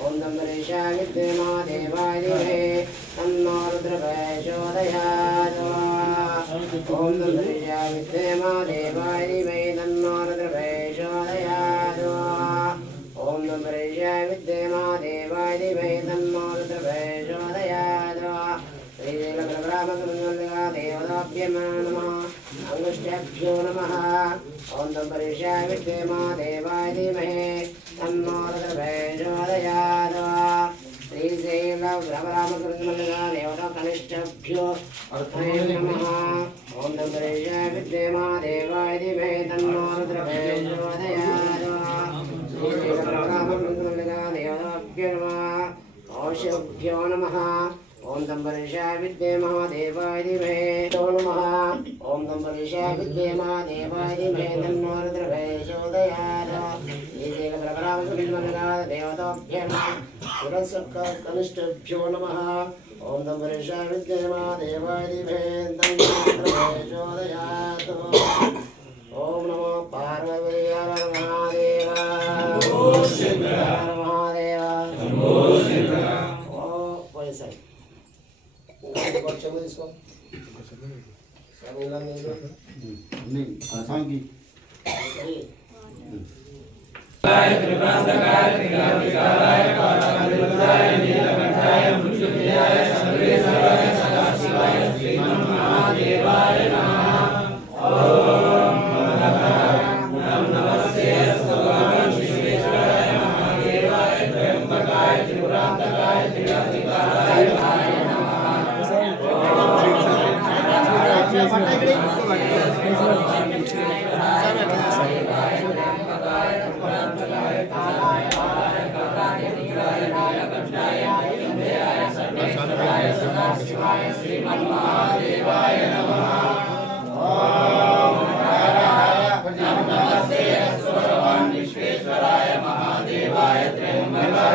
ഓം തമ്പരീഷാവിദ്യ മഹാദേവായ തന്നോ രുദ്രപേശോദയാത് ഓം തമ്പരീഷാവിദ്യ മഹാദേവായ തന്നോ രുദ്രപേശോദയാത് ഓം തമ്പരീഷാവിദ്യ മഹാദേവായ തന്നോ രുദ്രപേശോദയാത് ശ്രീദേവ പ്രഭാമ ദേവതാഭ്യമാ നമ देवताभ्यमा नमः। अङ्गुष्ठभ्यो नमः ॐ दम्बरेशा विद्ये मा देवाय धीमहि। तन्नो रुद्रप्रचोदयात् श्रीशैलभ्रमरामकृष्णमल्लिका देवता कनिष्ठभ्यो नमः। ॐ दम्बरेशा विद्ये मा देवाय धीमहि। तन्नो नमः। ओम संबरेशा विद्ये महादेवाय धीमहे। नमो नमः। ओम संबरेशा विद्ये महादेवाय धीमहे। तन्नो रुद्रः प्रचोदयात् ईशेन प्रभरामसुभिन्मगनाथ देवताभ्य नमः। पुरस्कनिष्ठभ्यो नमः। ओम संबरेशा विद्ये महादेवाय धीमहे। ओम नमो पार्वती महादेवा ओम महादेवा ओम चलो इसको नहीं आसान की काय त्रिभुवन काय त्रिगुण विकाराय कालामृताय नीलकंठाय मृत्युजयाय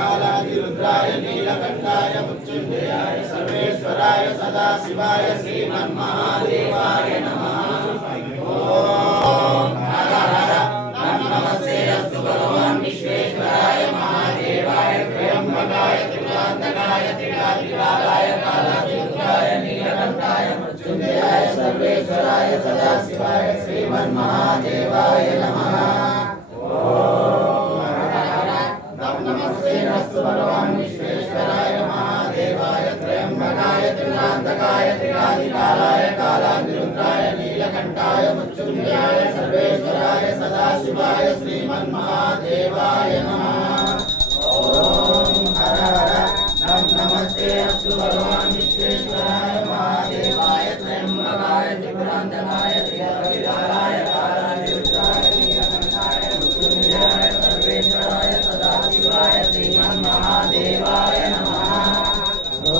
कालादिरुद्राय नीलकण्ठाय मृत्युञ्जयाय सर्वेश्वराय सदाशिवाय श्रीमन्महादेवाय नमः ॐ हर हर नम नमस्ते अस्तु भगवान् विश्वेश्वराय महादेवाय त्र्यम्बकाय त्रिकान्तकाय त्रिकालिकालाय कालादिरुद्राय नीलकण्ठाय मृत्युञ्जयाय सर्वेश्वराय सदाशिवाय श्रीमन्महादेवाय सर्वेश्वराय सदाशिवाय श्रीमन्महादेवाय नमः। हर हर, नम नमस्ते अस्तु भगवान् विश्वेश्वराय महादेवाय त्र्यम्बकाय त्रिपुरान्तकाय मृत्युञ्जयाय, सर्वेश्वराय सदाशिवाय श्रीमन्महादेवाय नमः। ॐ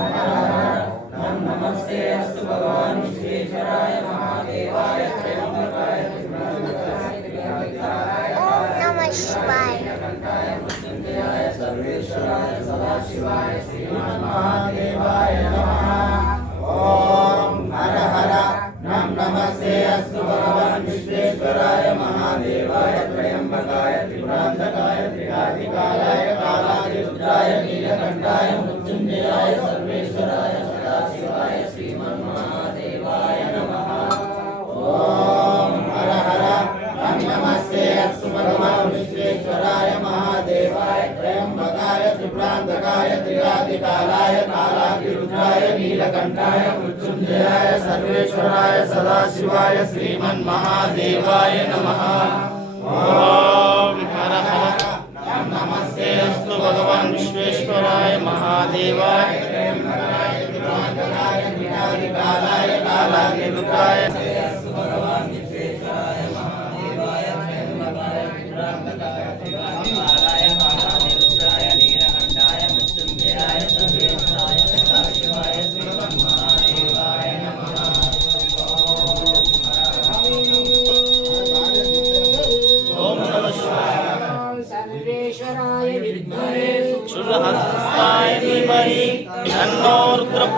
हर हर, नम नमस्ते अस्तु भगवान् विश्वेश्वराय महादेवाय by దండాయ మృత్యుంజయాయ సర్వేశ్వరాయ సదాశివాయ శ్రీమన్మహాదేవాయ నమ ఓం హర హర నమస్తే అస్తు భగవాన్ విశ్వేశ్వరాయ మహాదేవాయ కాలాయ కాలాయ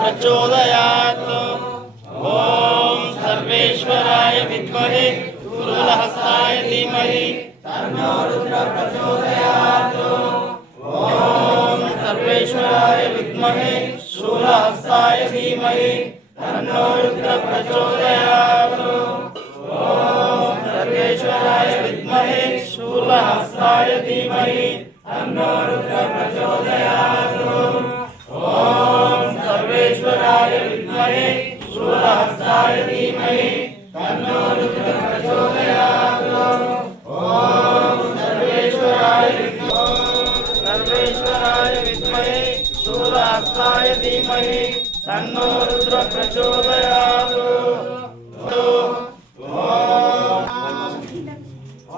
प्रचोदयात्। ॐ सर्वेश्वराय विद्महे शुभहस्ताय धीमहि। तन्नो रुद्र प्रचोदयात्। ॐ सर्वेश्वराय विद्महे शूलहस्ताय धीमहि। तन्नो रुद्र प्रचोदयात्। ॐ सर्वेश्वराय विद्महे शूलहस्ताय धीमहि। तन्नो रुद्र प्रचोदयात्। शूलहस्ताय धीमहि तन्नो रुद्र प्रचोदयात्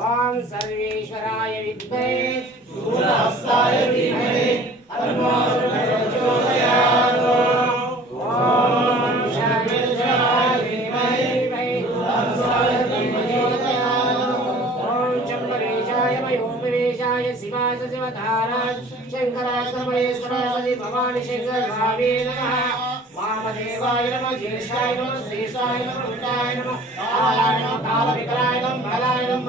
ॐ सर्वेश्वराय विद्महे शूलहस्ताय धीमहि तन्नो रुद्र प्रचोदयात् ॐ सर्वेश्वराय ఆదిశంకర స్వామి నమ. వామదేవాయ నమ జ్యేష్ఠాయ నమ శ్రీషాయ నమ విటాయ నమ కాలాయ నమ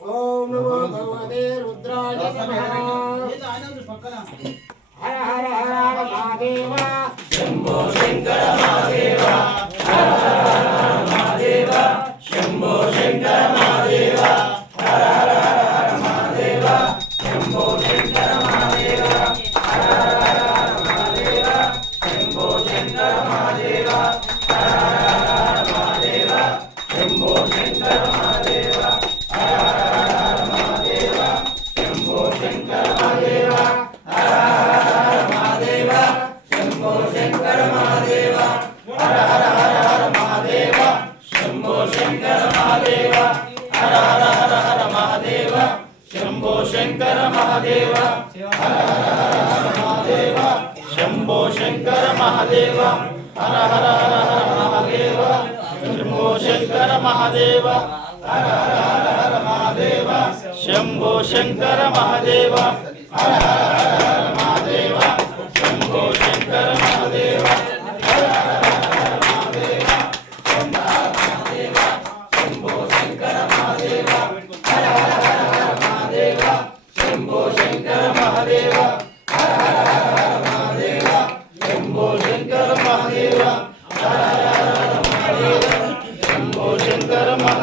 ఓం నమో భగవతే రుద్రాయ నమ హర హర హర మహాదేవ. शम्भो शङ्कर महादेव हर हर हर हर महादेव शंभो शंकर महादेव, हर हर हर हर महादेव, शंभो शंकर महादेव हर हर हर हर Mahadev Shambho Shankar Mahadev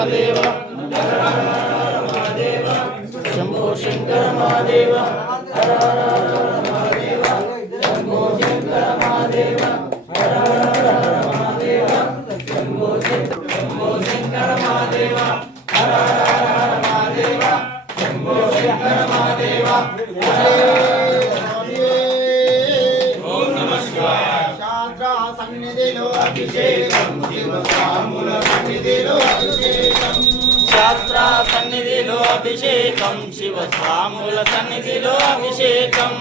Shankar Mahadeva, Shankar Mahadeva, Shankar Shankar Mahadeva, Shankar Mahadeva, Shankar Mahadeva, Shankar Shankar Mahadeva, Shankar Mahadeva, Shankar Mahadeva, Shankar Shankar Mahadeva, Shankar Mahadeva, Shankar Mahadeva, Shankar Shankar Mahadeva, Shankar Mahadeva, Shankar Mahadeva, Shankar Shankar Mahadeva, అభిషేకం శివ సాముల సన్నిధిలో అభిషేకం.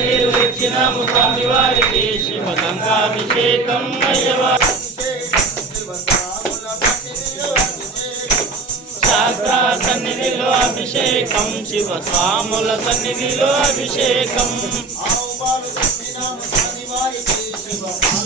నీరు శివ గంగాభిషేకం శాస్త్రా సన్నిధిలో అభిషేకం శివ స్వాముల సన్నిధిలో అభిషేకం. Vai,